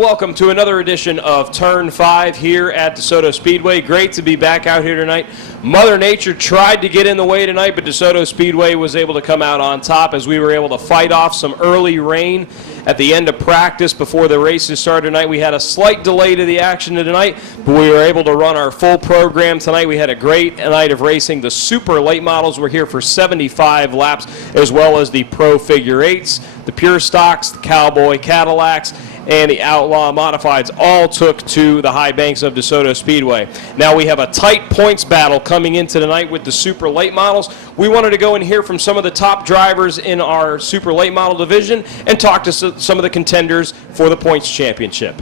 Welcome to another edition of Turn 5 here at Desoto Speedway. Great to be back out here tonight. Mother Nature tried to get in the way tonight, but Desoto Speedway was able to come out on top as we were able to fight off some early rain at the end of practice before the races started tonight. We had a slight delay to the action tonight, but we were able to run our full program tonight. We had a great night of racing. The super late models were here for 75 laps, as well as the Pro Figure 8s, the Pure Stocks, the Cowboy Cadillacs, and the Outlaw Modifieds all took to the high banks of Desoto Speedway. Now we have a tight points battle coming into tonight with the super late models. We wanted to go and hear from some of the top drivers in our super late model division and talk to some of the contenders for the points championship.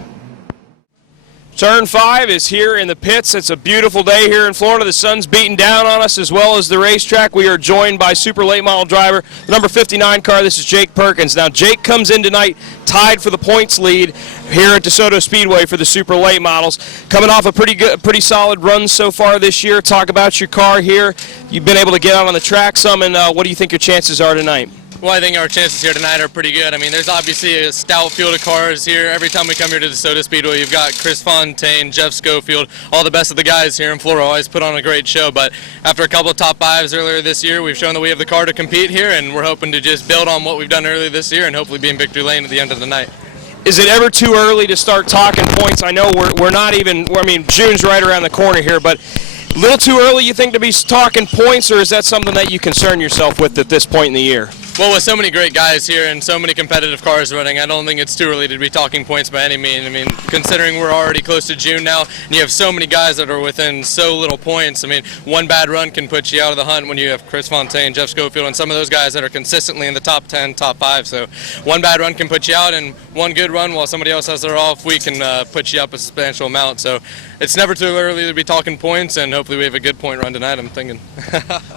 Turn 5 is here in the pits. It's a beautiful day here in Florida. The sun's beating down on us as well as the racetrack. We are joined by super late model driver, the number 59 car. This is Jake Perkins. Now Jake comes in tonight tied for the points lead here at DeSoto Speedway for the super late models. Coming off a pretty solid run so far this year. Talk about your car here. You've been able to get out on the track some, and what do you think your chances are tonight? Well, I think our chances here tonight are pretty good. I mean, there's obviously a stout field of cars here. Every time we come here to DeSoto Speedway, you've got Chris Fontaine, Jeff Schofield, all the best of the guys here in Florida always put on a great show. But after a couple of top fives earlier this year, we've shown that we have the car to compete here, and we're hoping to just build on what we've done earlier this year and hopefully be in victory lane at the end of the night. Is it ever too early to start talking points? I know we're not even, I mean, June's right around the corner here, but a little too early, you think, to be talking points, or is that something that you concern yourself with at this point in the year? Well, with so many great guys here and so many competitive cars running, I don't think it's too early to be talking points by any means. I mean, considering we're already close to June now, and you have so many guys that are within so little points, I mean, one bad run can put you out of the hunt when you have Chris Fontaine, Jeff Schofield, and some of those guys that are consistently in the top 10, top 5. So one bad run can put you out, and one good run while somebody else has their off week can put you up a substantial amount. So it's never too early to be talking points, and hopefully we have a good point run tonight, I'm thinking.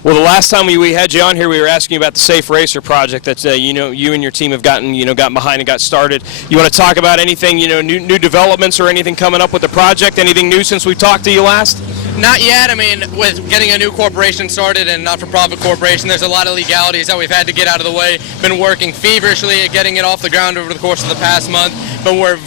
Well, the last time we had you on here, we were asking you about the Safe Racer project that you and your team have gotten behind and got started. You want to talk about anything, new developments or anything coming up with the project? Anything new since we talked to you last? Not yet. I mean, with getting a new corporation started and not-for-profit corporation, there's a lot of legalities that we've had to get out of the way. Been working feverishly at getting it off the ground over the course of the past month, but we're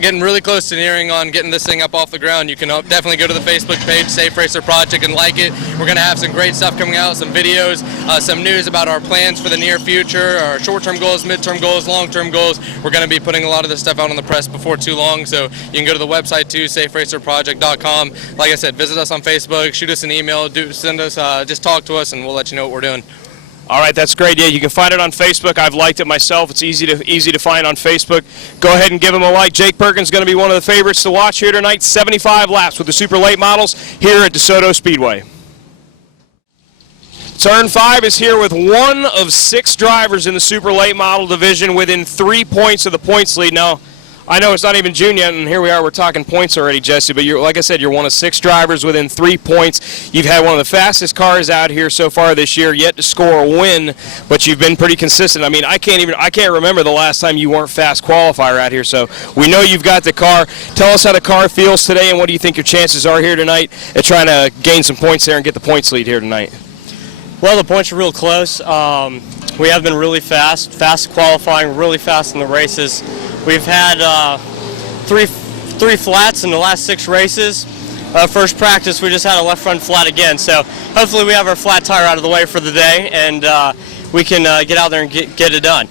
getting really close to nearing on getting this thing up off the ground. You can definitely go to the Facebook page, Safe Racer Project, and like it. We're going to have some great stuff coming out, some videos, some news about our plans for the near future, our short-term goals, mid-term goals, long-term goals. We're going to be putting a lot of this stuff out on the press before too long, so you can go to the website too, saferacerproject.com. Like I said, visit us on Facebook, shoot us an email, send us, just talk to us, and we'll let you know what we're doing. All right, that's great. Yeah, you can find it on Facebook. I've liked it myself. It's easy to find on Facebook. Go ahead and give them a like. Jake Perkins is going to be one of the favorites to watch here tonight. 75 laps with the super late models here at DeSoto Speedway. Turn 5 is here with one of 6 drivers in the super late model division within 3 points of the points lead. Now, I know it's not even June yet, and here we are, we're talking points already, Jesse, but like I said, you're one of 6 drivers within 3 points. You've had one of the fastest cars out here so far this year, yet to score a win, but you've been pretty consistent. I mean, I can't remember the last time you weren't fast qualifier out here, so we know you've got the car. Tell us how the car feels today, and what do you think your chances are here tonight at trying to gain some points there and get the points lead here tonight? Well, the points are real close. We have been really fast qualifying, really fast in the races. We've had three flats in the last 6 races. First practice, we just had a left front flat again. So hopefully we have our flat tire out of the way for the day, and we can get out there and get it done.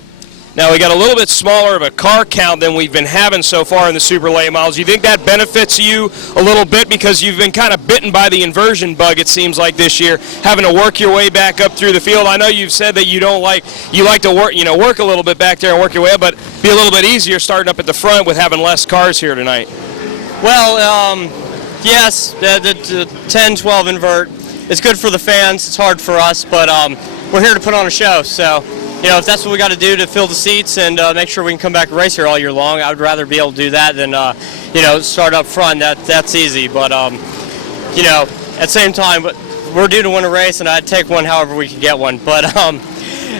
Now, we got a little bit smaller of a car count than we've been having so far in the super late models. You think that benefits you a little bit because you've been kind of bitten by the inversion bug, it seems like, this year, having to work your way back up through the field? I know you've said that you like to work a little bit back there and work your way up, but be a little bit easier starting up at the front with having less cars here tonight. Well, yes, the 10-12 invert, it's good for the fans. It's hard for us, but we're here to put on a show, so if that's what we got to do to fill the seats and make sure we can come back and race here all year long, I would rather be able to do that than, start up front. That's easy. But, at the same time, we're due to win a race, and I'd take one however we can get one. But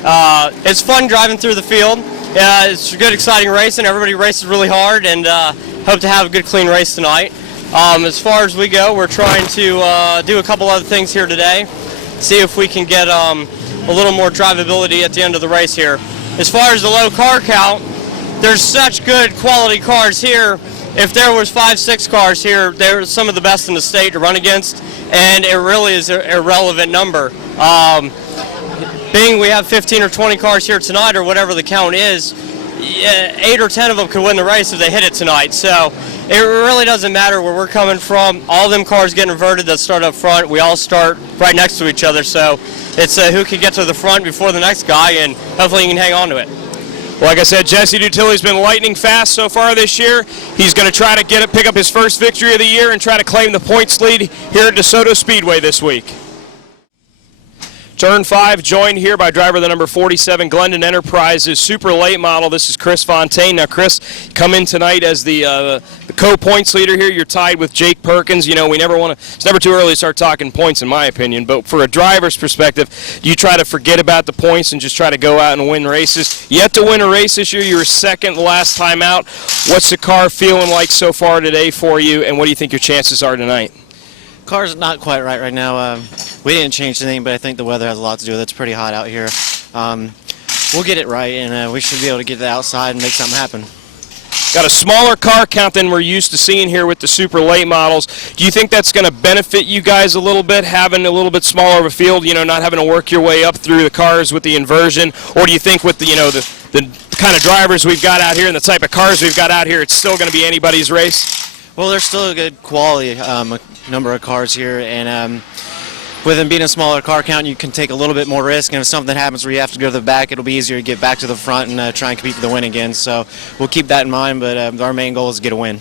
It's fun driving through the field. It's a good, exciting race, and everybody races really hard, and hope to have a good, clean race tonight. As far as we go, we're trying to do a couple other things here today, see if we can get a little more drivability at the end of the race here. As far as the low car count, there's such good quality cars here. If there was 5-6 cars here, they're some of the best in the state to run against, and it really is a irrelevant number. Being we have 15 or 20 cars here tonight, or whatever the count is, 8 or 10 of them could win the race if they hit it tonight. So it really doesn't matter where we're coming from. All them cars get inverted that start up front. We all start right next to each other. So it's who can get to the front before the next guy, and hopefully he can hang on to it. Like I said, Jesse Dutilli's been lightning fast so far this year. He's going to try to pick up his first victory of the year and try to claim the points lead here at Desoto Speedway this week. Turn 5, joined here by driver the number 47, Glendon Enterprises super late model. This is Chris Fontaine. Now, Chris, come in tonight as the co-points leader here. You're tied with Jake Perkins. You know, we never want to. It's never too early to start talking points, in my opinion. But for a driver's perspective, you try to forget about the points and just try to go out and win races. Yet to win a race this year. You were second the last time out. What's the car feeling like so far today for you, and what do you think your chances are tonight? Car's not quite right now. We didn't change anything, but I think the weather has a lot to do with it. It's pretty hot out here. We'll get it right, and we should be able to get it outside and make something happen. Got a smaller car count than we're used to seeing here with the super late models. Do you think that's going to benefit you guys a little bit, having a little bit smaller of a field, you know, not having to work your way up through the cars with the inversion? Or do you think with the, you know, the kind of drivers we've got out here and the type of cars we've got out here, it's still going to be anybody's race? Well, there's still a good quality number of cars here, and with them being a smaller car count, you can take a little bit more risk, and if something happens where you have to go to the back, it'll be easier to get back to the front and try and compete for the win again. So we'll keep that in mind, but our main goal is to get a win.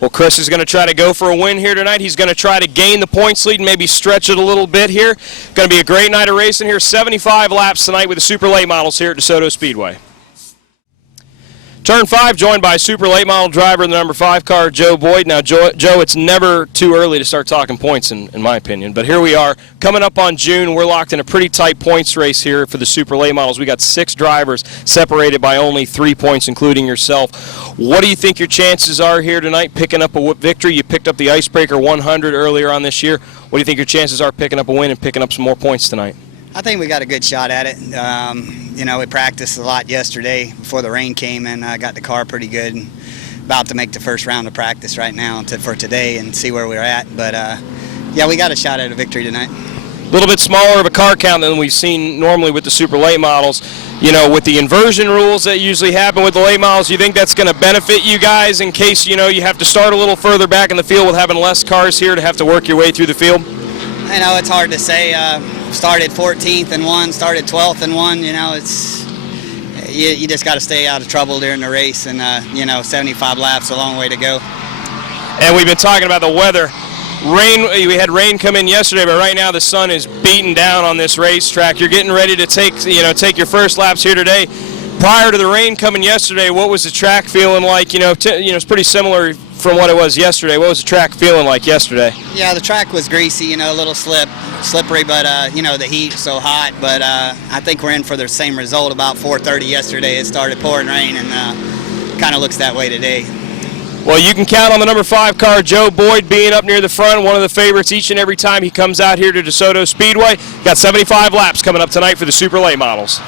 Well, Chris is going to try to go for a win here tonight. He's going to try to gain the points lead and maybe stretch it a little bit here. Going to be a great night of racing here. 75 laps tonight with the super late models here at DeSoto Speedway. Turn 5, joined by super late model driver in the number 5 car, Joe Boyd. Now, Joe, it's never too early to start talking points, in my opinion. But here we are, coming up on June. We're locked in a pretty tight points race here for the super late models. We got 6 drivers separated by only 3 points, including yourself. What do you think your chances are here tonight picking up a victory? You picked up the Icebreaker 100 earlier on this year. What do you think your chances are picking up a win and picking up some more points tonight? I think we got a good shot at it. You know, we practiced a lot yesterday before the rain came, and I got the car pretty good. And about to make the first round of practice right now for today and see where we're at. But, yeah, we got a shot at a victory tonight. A little bit smaller of a car count than we've seen normally with the super late models. You know, with the inversion rules that usually happen with the late models, you think that's going to benefit you guys in case, you know, you have to start a little further back in the field with having less cars here to have to work your way through the field? I know it's hard to say. Started 14th and 1, started 12th and 1. You know, it's you just got to stay out of trouble during the race, and you know, 75 laps, a long way to go. And we've been talking about the weather. Rain. We had rain come in yesterday, but right now the sun is beating down on this racetrack. You're getting ready to take your first laps here today. Prior to the rain coming yesterday, what was the track feeling like? You know, it's pretty similar from what it was yesterday. What was the track feeling like yesterday? Yeah, the track was greasy, you know, a little slippery, but you know, the heat's so hot. But I think we're in for the same result. About 4:30 yesterday, it started pouring rain, and kind of looks that way today. Well, you can count on the number 5 car, Joe Boyd, being up near the front, one of the favorites each and every time he comes out here to DeSoto Speedway. Got 75 laps coming up tonight for the super late models.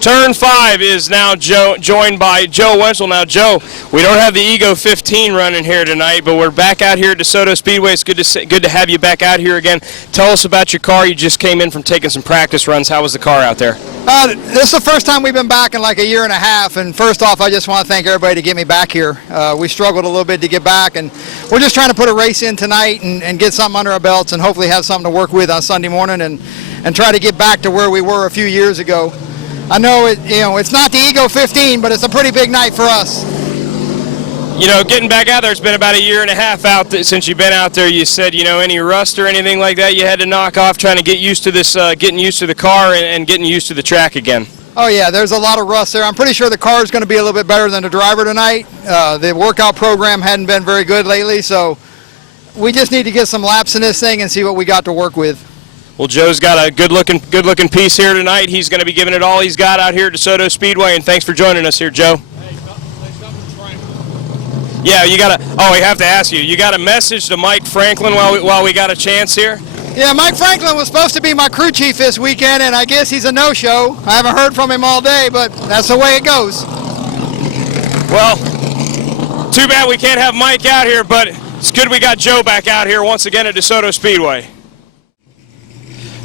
Turn 5 is now joined by Joe Wenzel. Now, Joe, we don't have the Ego 15 running here tonight, but we're back out here at DeSoto Speedway. It's good to have you back out here again. Tell us about your car. You just came in from taking some practice runs. How was the car out there? This is the first time we've been back in like a year and a half, and first off, I just want to thank everybody to get me back here. We struggled a little bit to get back, and we're just trying to put a race in tonight and get something under our belts and hopefully have something to work with on Sunday morning and try to get back to where we were a few years ago. I know it's not the Ego 15, but it's a pretty big night for us. You know, getting back out there, it's been about a year and a half out since you've been out there. You said, you know, any rust or anything like that you had to knock off trying to get used to this, getting used to the car and getting used to the track again. Oh yeah, there's a lot of rust there. I'm pretty sure the car is going to be a little bit better than the driver tonight. The workout program hadn't been very good lately, so we just need to get some laps in this thing and see what we got to work with. Well, Joe's got a good-looking piece here tonight. He's going to be giving it all he's got out here at DeSoto Speedway, and thanks for joining us here, Joe. Yeah, you got to. Oh, we have to ask you. You got a message to Mike Franklin while we got a chance here? Yeah, Mike Franklin was supposed to be my crew chief this weekend, and I guess he's a no-show. I haven't heard from him all day, but that's the way it goes. Well, too bad we can't have Mike out here, but it's good we got Joe back out here once again at DeSoto Speedway.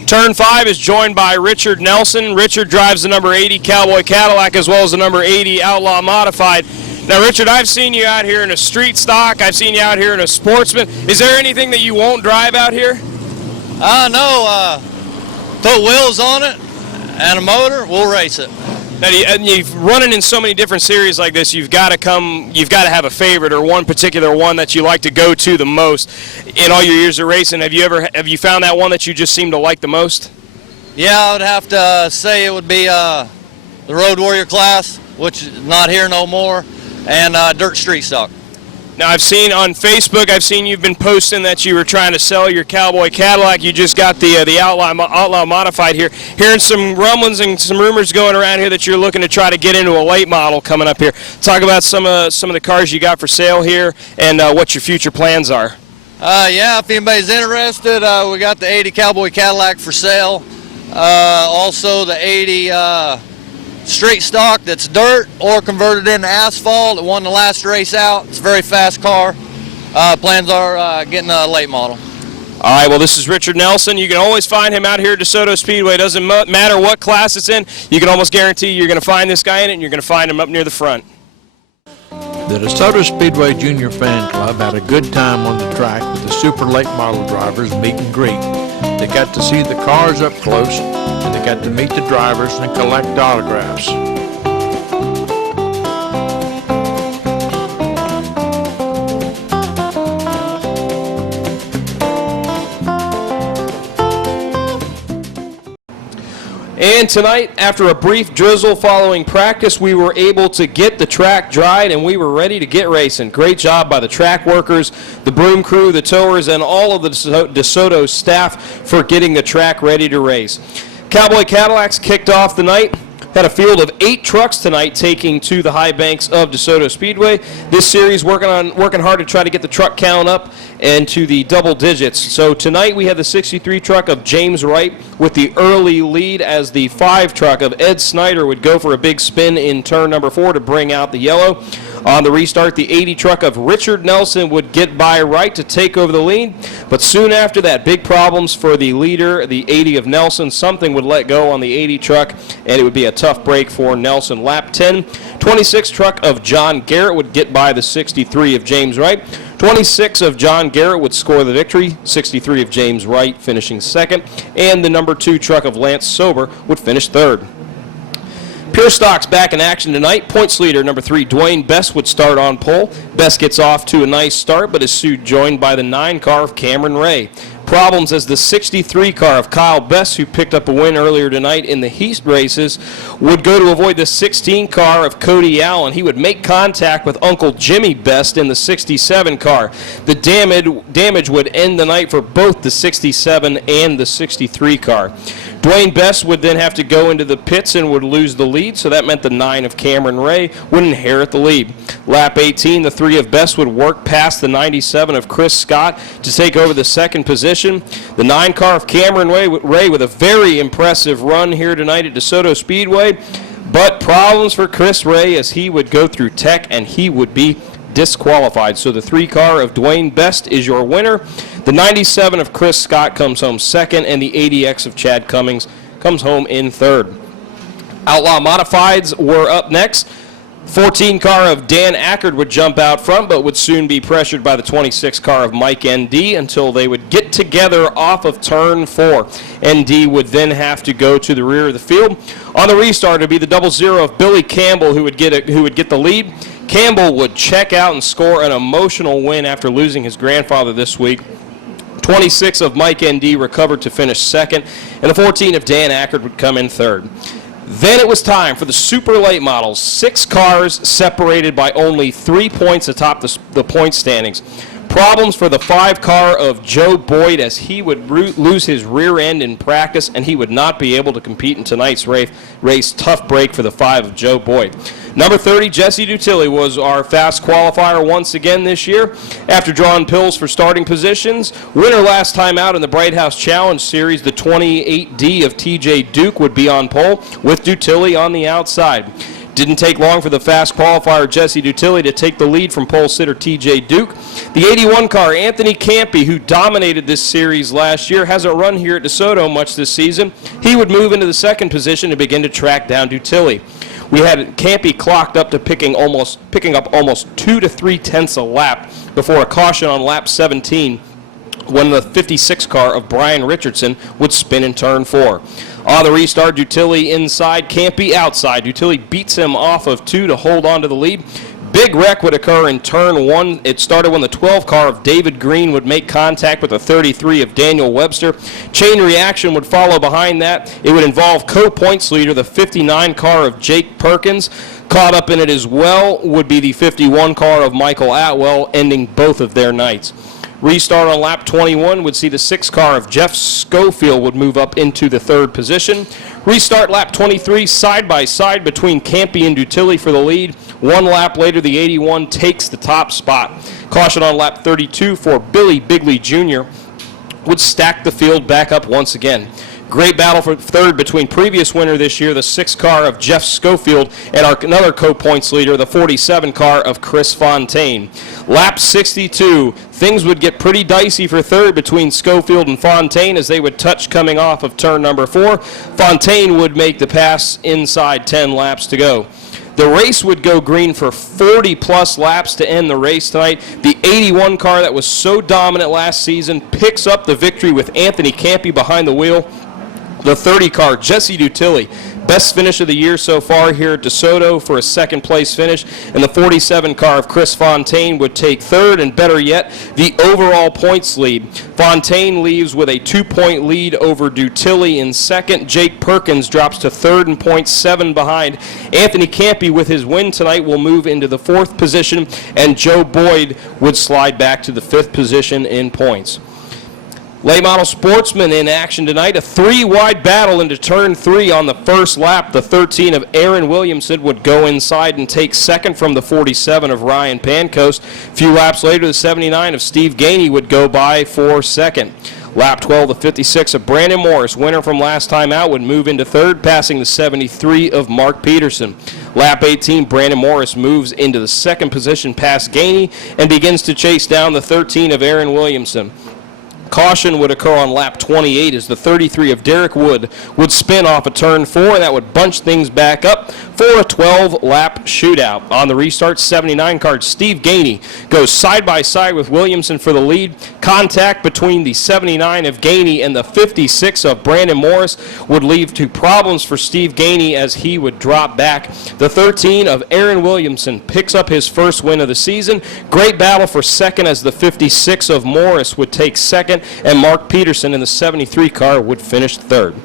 Turn 5 is joined by Richard Nelson. Richard drives the number 80 Cowboy Cadillac as well as the number 80 Outlaw Modified. Now, Richard, I've seen you out here in a street stock. I've seen you out here in a Sportsman. Is there anything that you won't drive out here? No. Put wheels on it and a motor, we'll race it. Now, you've running in so many different series like this. You've got to have a favorite or one particular one that you like to go to the most. In all your years of racing, have you found that one that you just seem to like the most? Yeah, I would have to say it would be the Road Warrior class, which is not here no more, and Dirt Street Stock. Now, I've seen on Facebook, you've been posting that you were trying to sell your Cowboy Cadillac. You just got the Outlaw Modified here. Hearing some rumblings and some rumors going around here that you're looking to try to get into a late model coming up here. Talk about some of the cars you got for sale here and what your future plans are. Yeah, if anybody's interested, we got the 80 Cowboy Cadillac for sale. Also the 80 Street Stock that's dirt or converted into asphalt. It won the last race out. It's a very fast car. Plans are getting a late model. All right, well, this is Richard Nelson. You can always find him out here at DeSoto Speedway. Doesn't matter what class it's in. You can almost guarantee you're going to find this guy in it, and you're going to find him up near the front. The DeSoto Speedway Junior Fan Club had a good time on the track with the super late model drivers meet and greet. They got to see the cars up close, and they got to meet the drivers and collect autographs. And tonight, after a brief drizzle following practice, we were able to get the track dried and we were ready to get racing. Great job by the track workers, the broom crew, the towers, and all of the DeSoto staff for getting the track ready to race. Cowboy Cadillacs kicked off the night. Had a field of 8 trucks tonight taking to the high banks of DeSoto Speedway. This series working hard to try to get the truck count up and to the double digits. So tonight we had the 63 truck of James Wright with the early lead as the 5 truck of Ed Snyder would go for a big spin in turn number 4 to bring out the yellow. On the restart, the 80 truck of Richard Nelson would get by Wright to take over the lead, but soon after that, big problems for the leader, the 80 of Nelson. Something would let go on the 80 truck, and it would be a tough break for Nelson. Lap 10, 26 truck of John Garrett would get by the 63 of James Wright. 26 of John Garrett would score the victory, 63 of James Wright finishing second, and the number 2 truck of Lance Sober would finish third. Pure Stock's back in action tonight. Points leader number 3, Dwayne Best, would start on pole. Best gets off to a nice start, but is soon joined by the 9 car of Cameron Ray. Problems as the 63 car of Kyle Best, who picked up a win earlier tonight in the heat races, would go to avoid the 16 car of Cody Allen. He would make contact with Uncle Jimmy Best in the 67 car. The damage would end the night for both the 67 and the 63 car. Dwayne Best would then have to go into the pits and would lose the lead, so that meant the 9 of Cameron Ray would inherit the lead. Lap 18, the 3 of Best would work past the 97 of Chris Scott to take over the second position. The 9 car of Cameron Ray with a very impressive run here tonight at DeSoto Speedway, but problems for Chris Ray as he would go through tech and he would be disqualified. So the 3 car of Dwayne Best is your winner. The 97 of Chris Scott comes home second, and the 80X of Chad Cummings comes home in third. Outlaw Modifieds were up next. 14 car of Dan Ackard would jump out front, but would soon be pressured by the 26 car of Mike ND until they would get together off of turn 4. ND would then have to go to the rear of the field. On the restart, it would be the 00 of Billy Campbell who would get the lead. Campbell would check out and score an emotional win after losing his grandfather this week. 26 of Mike ND recovered to finish second, and the 14 of Dan Ackard would come in third. Then it was time for the super late models. 6 cars separated by only 3 points atop the point standings. Problems for the 5 car of Joe Boyd as he would lose his rear end in practice and he would not be able to compete in tonight's race. Tough break for the 5 of Joe Boyd. Number 30, Jesse Dutilli, was our fast qualifier once again this year. After drawing pills for starting positions, winner last time out in the Bright House Challenge Series, the 28D of TJ Duke would be on pole with Dutilli on the outside. Didn't take long for the fast qualifier Jesse Dutilli to take the lead from pole sitter TJ Duke. The 81 car, Anthony Campy, who dominated this series last year, hasn't run here at DeSoto much this season. He would move into the second position to begin to track down Dutilli. We had Campy clocked up to picking up almost 2 to 3 tenths a lap before a caution on lap 17 when the 56 car of Brian Richardson would spin in turn 4. On the restart, Dutilli inside, Campy outside. Dutilli beats him off of 2 to hold on to the lead. Big wreck would occur in turn 1. It started when the 12 car of David Green would make contact with the 33 of Daniel Webster. Chain reaction would follow behind that. It would involve co-points leader, the 59 car of Jake Perkins. Caught up in it as well would be the 51 car of Michael Atwell, ending both of their nights. Restart on lap 21 would see the 6 car of Jeff Schofield would move up into the 3rd position. Restart lap 23 side by side between Campy and Dutilli for the lead. 1 lap later, the 81 takes the top spot. Caution on lap 32 for Billy Bigley Jr. would stack the field back up once again. Great battle for 3rd between previous winner this year, the 6 car of Jeff Schofield, and another co-points leader, the 47 car of Chris Fontaine. Lap 62, things would get pretty dicey for 3rd between Schofield and Fontaine as they would touch coming off of turn number 4. Fontaine would make the pass inside 10 laps to go. The race would go green for 40-plus laps to end the race tonight. The 81 car that was so dominant last season picks up the victory with Anthony Campy behind the wheel. The 30 car, Jesse Dutilli, best finish of the year so far here at DeSoto for a 2nd place finish. And the 47 car of Chris Fontaine would take 3rd, and better yet, the overall points lead. Fontaine leaves with a 2-point lead over Dutilli in 2nd. Jake Perkins drops to 3rd and points 7 behind. Anthony Campy, with his win tonight, will move into the 4th position, and Joe Boyd would slide back to the 5th position in points. Late model sportsmen in action tonight. A 3-wide battle into turn 3 on the first lap. The 13 of Aaron Williamson would go inside and take 2nd from the 47 of Ryan Pancoast. A few laps later, the 79 of Steve Gainey would go by for 2nd. Lap 12, the 56 of Brandon Morris, winner from last time out, would move into 3rd, passing the 73 of Mark Peterson. Lap 18, Brandon Morris moves into the 2nd position past Gainey and begins to chase down the 13 of Aaron Williamson. Caution would occur on lap 28 as the 33 of Derek Wood would spin off of turn 4, and that would bunch things back up for a 12-lap shootout. On the restart, 79 car Steve Gainey goes side by side with Williamson for the lead. Contact between the 79 of Gainey and the 56 of Brandon Morris would lead to problems for Steve Gainey as he would drop back. The 13 of Aaron Williamson picks up his first win of the season. Great battle for 2nd as the 56 of Morris would take 2nd, and Mark Peterson in the 73 car would finish 3rd.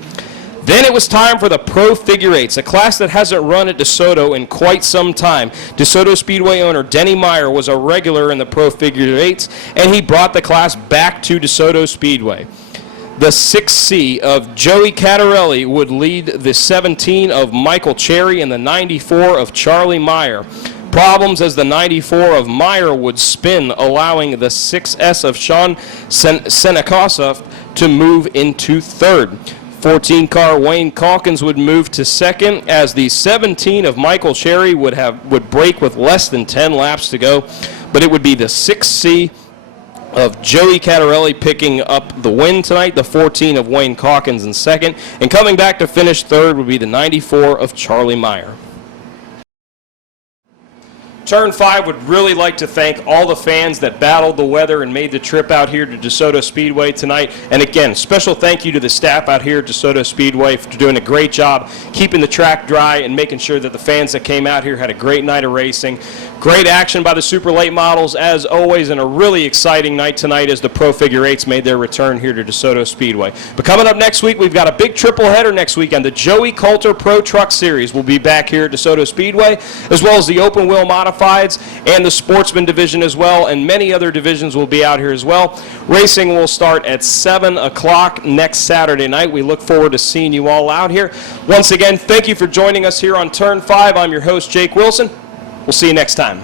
Then it was time for the Pro Figure Eights, a class that hasn't run at DeSoto in quite some time. DeSoto Speedway owner Denny Meyer was a regular in the Pro Figure Eights, and he brought the class back to DeSoto Speedway. The 6C of Joey Cattarelli would lead the 17 of Michael Cherry and the 94 of Charlie Meyer. Problems as the 94 of Meyer would spin, allowing the 6S of Sean Senekosov to move into 3rd. 14 car Wayne Calkins would move to 2nd as the 17 of Michael Cherry would break with less than 10 laps to go, but it would be the 6C of Joey Cattarelli picking up the win tonight, the 14 of Wayne Calkins in 2nd, and coming back to finish 3rd would be the 94 of Charlie Meyer. Turn 5 would really like to thank all the fans that battled the weather and made the trip out here to DeSoto Speedway tonight. And again, special thank you to the staff out here at DeSoto Speedway for doing a great job keeping the track dry and making sure that the fans that came out here had a great night of racing. Great action by the super late models as always, and a really exciting night tonight as the Pro Figure Eights made their return here to DeSoto Speedway. But coming up next week, we've got a big triple header next weekend. The Joey Coulter Pro Truck Series will be back here at DeSoto Speedway, as well as the open wheel modified modifieds and the sportsman division as well, and many other divisions will be out here as well. Racing will start at 7 o'clock next Saturday night. We look forward to seeing you all out here. Once again, thank you for joining us here on Turn 5. I'm your host, Jake Wilson. We'll see you next time.